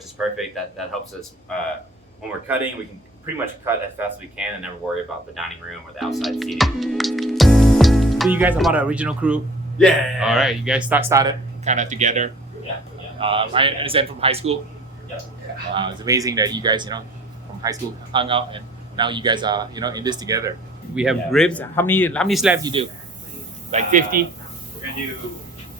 which is perfect. That helps us when we're cutting. We can pretty much cut as fast as we can and never worry about the dining room or the outside seating. So you guys are part of the original crew? Yeah. All right, you guys started kind of together. Yeah. I understand from high school. Yeah. It's amazing that you guys, from high school hung out and now you guys are, in this together. We have ribs. How many slabs you do? Like 50?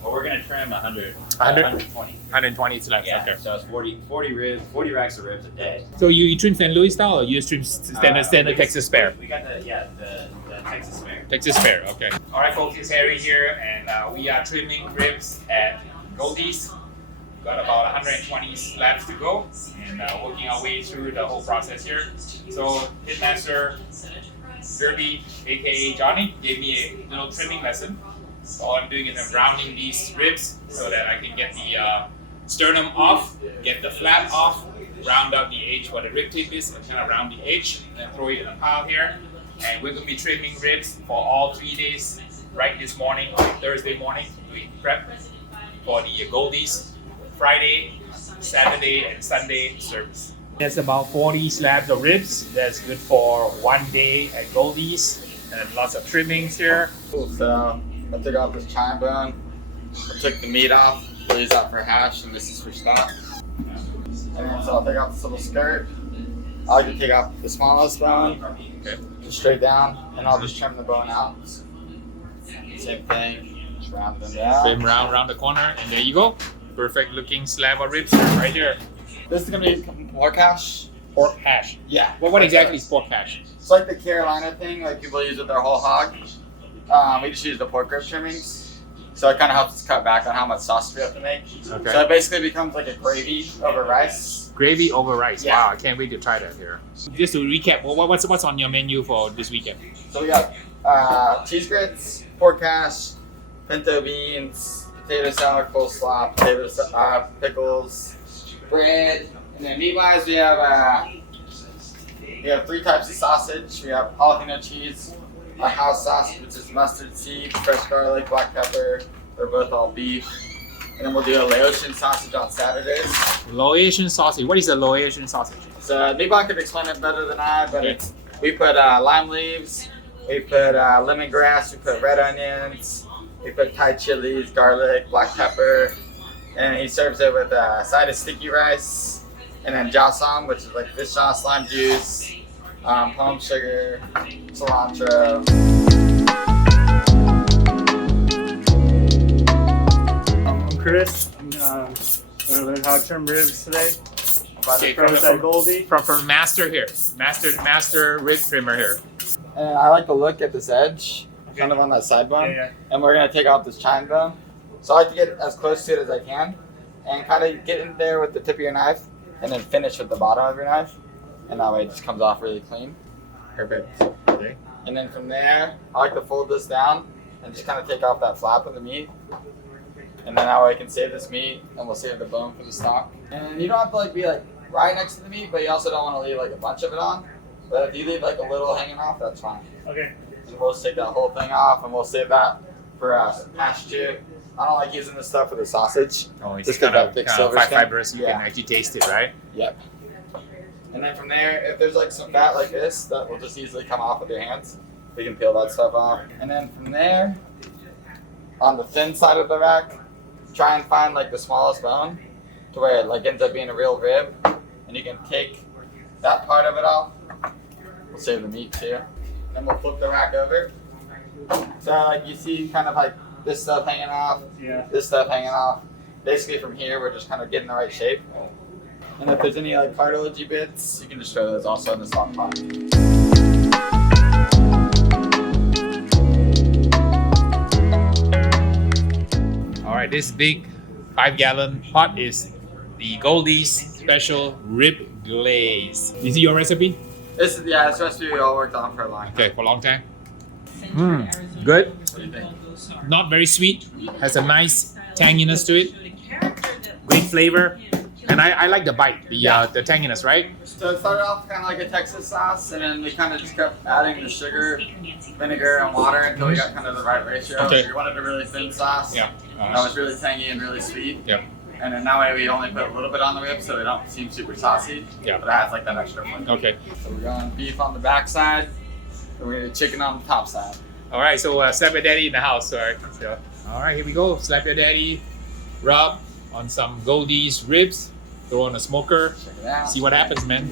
We're gonna trim 100. 120. 120. 120 slabs. Yeah. Okay. So it's 40 ribs, 40 racks of ribs a day. So you trim St. Louis style or you just trim standard Texas spare? We got the Texas spare. Texas spare, okay. All right, folks, it's Harry here, and we are trimming ribs at Goldees. Got about 120 slabs to go, and working our way through the whole process here. So, Pitmaster Derby, aka Johnny, gave me a little trimming lesson. So all I'm doing is I'm rounding these ribs so that I can get the sternum off, get the flap off, round out the edge where the rib tip is, and kind of round the edge, and then throw it in a pile here. And we're going to be trimming ribs for all 3 days, right this morning, Thursday morning, doing prep for the Goldees, Friday, Saturday, and Sunday service. That's about 40 slabs of ribs. That's good for 1 day at Goldees, and lots of trimmings here. Cool, so I took off this chine bone, I took the meat off, we'll use that for hash, and this is for stock. And then, so I'll take off this little skirt. I like to take off the smallest bone, just straight down, and I'll just trim the bone out. Same thing, just round them down. Trim round the corner, and there you go. Perfect looking slab of ribs right here. This is gonna be pork hash. Pork hash. Yeah. Well, what exactly is pork hash? It's like the Carolina thing, like people use with their whole hog. We just use the pork rib trimmings. So it kind of helps us cut back on how much sausage we have to make. Okay. So it basically becomes like a gravy over rice. Gravy over rice. Yeah. Wow, I can't wait to try that here. Just to recap, what's on your menu for this weekend? So we got cheese grits, pork hash, pinto beans, potato salad, coleslaw, pickles, bread, and then meat-wise we have 3 types of sausage. We have jalapeno cheese, our house sausage, which is mustard seed, fresh garlic, black pepper. They're both all beef. And then we'll do a Laotian sausage on Saturdays. Laotian sausage. What is a Laotian sausage? So Nibon could explain it better than I, but we put lime leaves, we put lemongrass, we put red onions, we put Thai chilies, garlic, black pepper, and he serves it with a side of sticky rice, and then jasam, which is like fish sauce, lime juice, palm sugar, cilantro. I'm Chris. I'm gonna learn how to trim ribs today. Okay, From Goldee. from master here. Master rib trimmer here. And I like to look at this edge, kind of on that side bone, and we're gonna take off this chine bone. So I like to get as close to it as I can, and kind of get in there with the tip of your knife, and then finish with the bottom of your knife, and that way it just comes off really clean. Perfect. Okay. And then from there, I like to fold this down and just kind of take off that flap of the meat. And then that way I can save this meat, and we'll save the bone for the stock. And you don't have to be right next to the meat, but you also don't want to leave a bunch of it on. But if you leave a little hanging off, that's fine. Okay. And we'll just take that whole thing off, and we'll save that for hash too. I don't like using this stuff for the sausage. Oh, it's Just kind that of thick silver skin. fibrous. You Yeah. can actually taste it, right? Yep. And then from there, if there's some fat like this, that will just easily come off with your hands. You can peel that stuff off. And then from there, on the thin side of the rack, try and find the smallest bone to where it ends up being a real rib. And you can take that part of it off. We'll save the meat too. Then we'll flip the rack over. So you see kind of this stuff hanging off, this stuff hanging off. Basically from here, we're just kind of getting the right shape. And if there's any cartilagey bits, you can just throw those also in the stock pot. All right, this big 5-gallon pot is the Goldee's special rib glaze. Is it your recipe? This is this recipe we all worked on for a long time. Okay, for a long time. Good. What do you think? Not very sweet. Has a nice tanginess to it. Great flavor. And I like the bite, the tanginess, right? So it started off kind of like a Texas sauce, and then we kind of just kept adding the sugar, vinegar, and water until we got kind of the right ratio. Okay. We wanted a really thin sauce. Yeah. That was really tangy and really sweet. Yeah. And then that way we only put a little bit on the ribs so they don't seem super saucy. Yeah. But it adds like that extra flavor. Okay. So we're going beef on the back side, and we're gonna chicken on the top side. All right, so slap your daddy in the house. All right, so, all right, here we go. Slap your daddy, rub on some Goldee's ribs, throw on a smoker, Check it out. see what happens, man.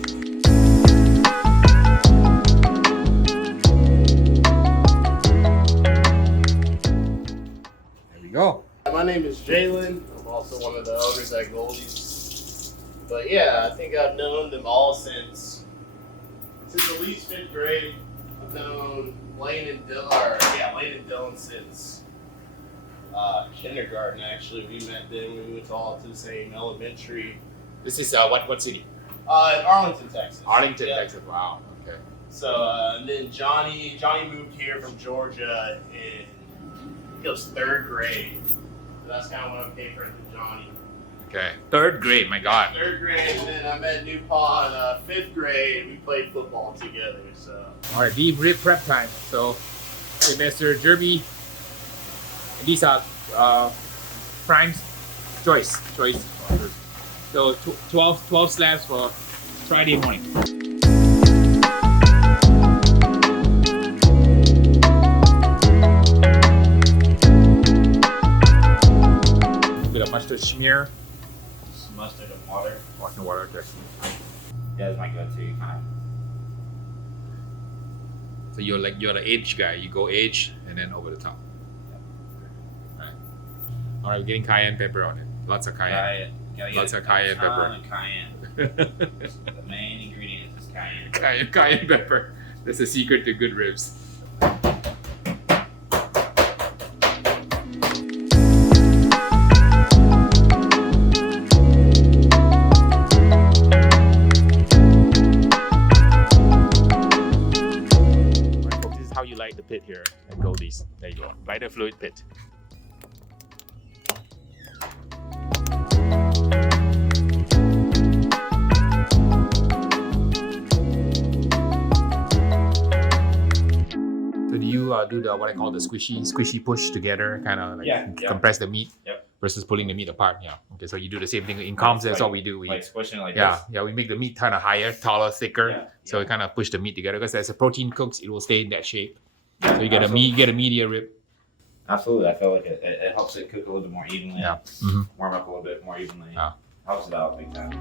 There we go. My name is Jalen. I'm also one of the owners at Goldee's. But yeah, I think I've known them all since at least 5th grade. I've known Lane and Dylan since kindergarten. Actually, we met them. We went all to the same elementary. This is what city? Arlington, Texas. Arlington, Yeah. Texas. Wow. Okay. So and then Johnny moved here from Georgia in I think it was 3rd grade. So that's kind of when I became friends with Johnny. Okay. 3rd grade. My God. 3rd grade, and then I met Newpaw in 5th grade. We played football together. So All right, beef rib prep time. So, Pitmaster Derby. And these are Prime's choice. So 12 slabs for Friday morning. Bit of mustard smear. Just mustard and water. Water. Okay. Yeah, that's my go-to kind of. So you're the edge guy. You go edge and then over the top. Right. All right, we're getting cayenne pepper on it. Lots of cayenne. Lots of cayenne pepper. Cayenne. The main ingredient is cayenne. Cayenne pepper. That's the secret to good ribs. You light the pit here at Goldee's. There you go. Lighter fluid pit. So do you do the what I call the squishy push together, kind of like compress the meat versus pulling the meat apart? Yeah. Okay. So you do the same thing in comms. That's all we do. We like squishing it like this. Yeah, we make the meat kind of higher, taller, thicker. Yeah, So we kind of push the meat together because as the protein cooks, it will stay in that shape. Yeah, So you get absolutely. you get a media rib. Absolutely, I feel like it helps it cook a little bit more evenly. Yeah. Mhm. Warm up a little bit more evenly. Yeah. Helps it out big time.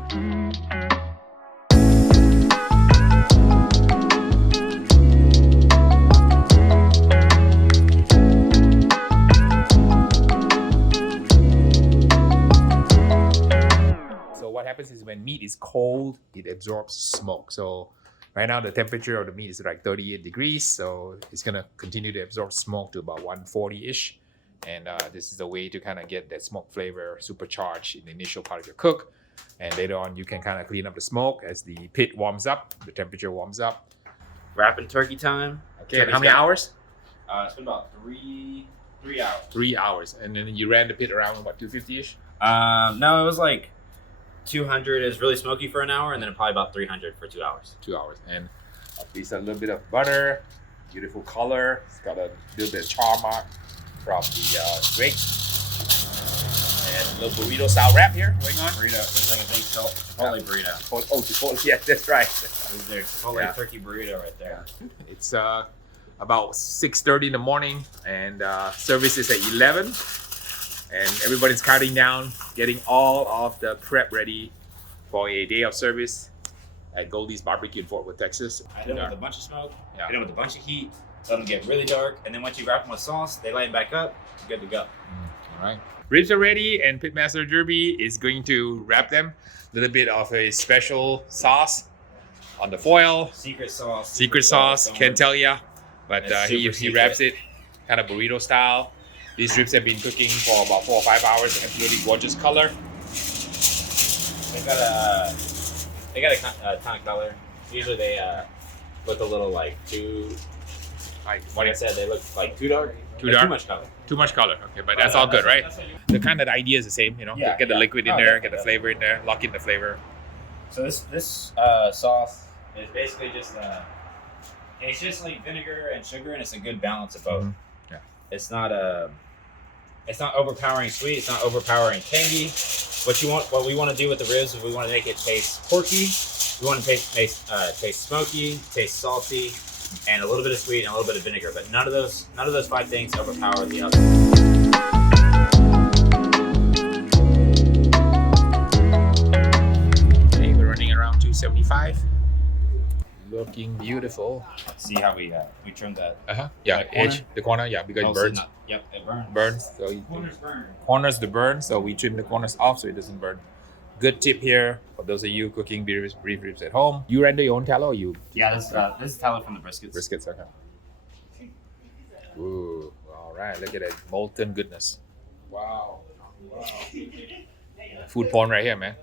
So what happens is when meat is cold, it absorbs smoke. So right now the temperature of the meat is like 38 degrees. So it's gonna continue to absorb smoke to about 140-ish. And this is a way to kind of get that smoke flavor supercharged in the initial part of your cook. And later on, you can kind of clean up the smoke as the pit warms up, the temperature warms up. Wrapping turkey time. Okay, and how many hours? It's been about three hours. 3 hours. And then you ran the pit around, what, 250-ish? No, it was like 200 is really smoky for an hour, and then probably about 300 for 2 hours. 2 hours. And at least a little bit of butter, beautiful color. It's got a little bit of char mark from the grate. And a little burrito style wrap here going on. Burrito. It's like a big Chipotle burrito. Oh, Chipotle. Yeah, that's right. There's their Chipotle turkey burrito right there. It's about 6:30 in the morning, and service is at 11. And everybody's counting down, getting all of the prep ready for a day of service at Goldee's BBQ in Fort Worth, Texas. I hit them with a bunch of smoke, Yeah. hit them with a bunch of heat, let them get really dark, and then once you wrap them with sauce, they lighten back up, you're good to go. All right. Ribs are ready, and Pitmaster Derby is going to wrap them. A little bit of a special sauce on the foil. Secret sauce. Secret sauce, can't tell ya. But It's he super wraps secret. it kind of burrito style. These ribs have been cooking for about 4 or 5 hours. Absolutely gorgeous color. They got a ton of color. Usually they look a little like too. Like I said, they look like too dark. Too Like, dark? Too much color. Too much color. Okay, but that's all good, right? The kind of the idea is the same, you know. Yeah, Get the yeah. liquid in Oh, there, definitely, get the flavor in there, lock in the flavor. So this sauce is basically just it's just like vinegar and sugar, and it's a good balance of both. Mhm. Yeah. It's not It's not overpowering sweet. It's not overpowering tangy. What we want to do with the ribs is we want to make it taste porky. We want to taste smoky, taste salty, and a little bit of sweet and a little bit of vinegar. But none of those 5 things overpower the other. Okay, we're running around 275. Looking beautiful. See how we trimmed that. Yeah, The corner? edge, the corner, yeah, because it Also burns. yep, it burns. Burns. So Corners burn. corners to burn, so we trim the corners off so it doesn't burn. Good tip here for those of you cooking beef ribs at home. You render your own tallow or you Yeah, this is tallow from the briskets. briskets? Okay. Ooh, all right, look at that molten goodness. Wow. Food porn right here, man.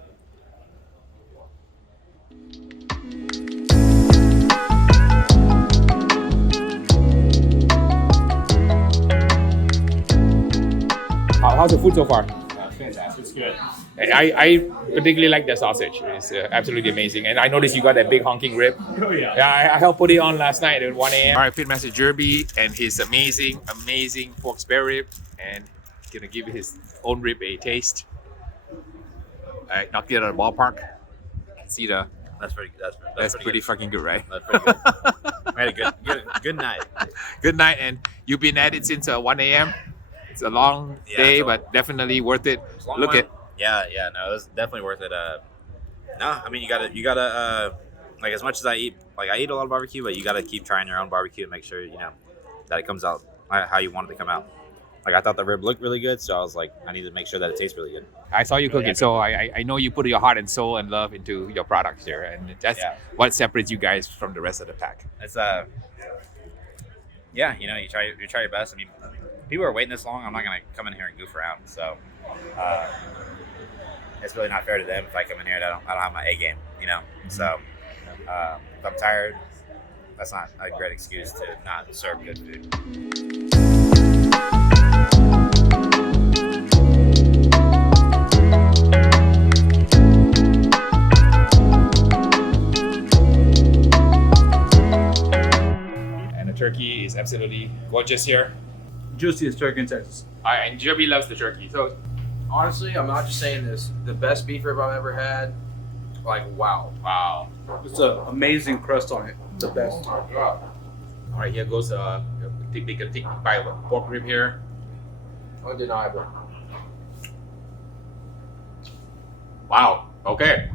How's the food so far? Fantastic. It's good. I particularly like the sausage. It's absolutely amazing. And I noticed you got that big honking rib. Oh yeah. Yeah, I helped put it on last night at 1 a.m. All right, Pitmaster Jerby and his amazing pork spare rib. And gonna give his own rib a taste. All right, knocked it out of the ballpark. You can see that's pretty fucking good, right? That's pretty good. I had a good night. Good night, and you've been at it since 1 a.m. It's a long day, but definitely worth it. Look at. Yeah, no, it was definitely worth it. No, I mean you gotta like as much as I eat a lot of barbecue, but you gotta keep trying your own barbecue and make sure that it comes out how you want it to come out. Like I thought the rib looked really good, so I was like, I need to make sure that it tastes really good. I saw you cook it, so I know you put your heart and soul and love into your products here, and that's what separates you guys from the rest of the pack. It's yeah, you try your best. I mean, people are waiting this long. I'm not gonna come in here and goof around, so it's really not fair to them if I come in here and I don't have my A game, So if I'm tired, that's not a great excuse to not serve good food. And the turkey is absolutely gorgeous here. Juiciest turkey in Texas. And Jerby loves the turkey, so Honestly, I'm not just saying this. The best beef rib I've ever had. Like, wow. wow. It's an amazing crust on it. The best. All right, here goes a thick bite of pork rib here. Undeniable. Wow. Okay.